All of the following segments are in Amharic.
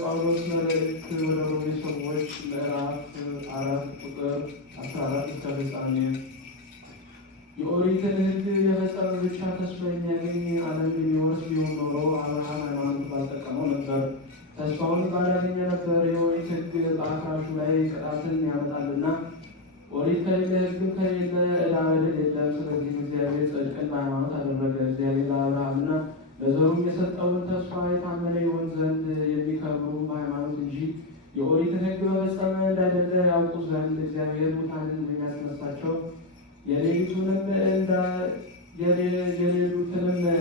ጳውሎስ መልእክት ወደ ሮሜ ሰዎች ምዕራፍ 4 ቁጥር 14 እስከ ፍጻሜ። የኦሪትን ሕግ የፈጸመ ብቻ ተስፋ የሚያገኝ ዓለም የሚወርስ ቢሆን ኖሮ አብርሃም ሃይማኖት ባልጠቀመው ነበር፣ ተስፋውን ባላገኘ ነበር። የኦሪት ሕግ በአፍራሹ ላይ ቅጣትን ያመጣልና፣ ኦሪት ከሌለ ሕግም ከሌለ ዕዳ በደል የለም። ስለዚህ እግዚአብሔር ጽድቅን በሃይማኖት አደረገ። እግዚአብሔር ለአብርሃምና ለዘሩም የሰጠውን ተስፋ የታመነ ይሆን ዘንድ የሚከብሩ በሃይማኖት እንጂ የኦሪትን ሕግ በፈጸመ እንዳይደለ ያውቁ ዘንድ እግዚአብሔር ሙታንን የሚያስነሳቸው የሌሊቱንም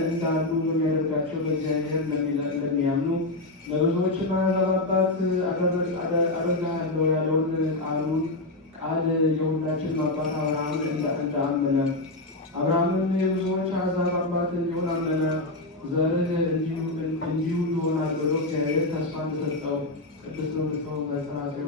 እንዳሉ በሚያደርጋቸው በእግዚአብሔር ለሚያምኑ ለብዙዎች አሕዛብ አባት አደርግሃለሁ ያለውን ቃል የሁላችን አባት አብርሃም እንዳመነ አብርሃምም የብዙዎች አሕዛብ አባት እንዲሆን አመነ። ዘርህ እንዲሁ ይሆናል ብሎ እግዚአብሔር ተስፋ እንደሰጠው ቅድስት ነው።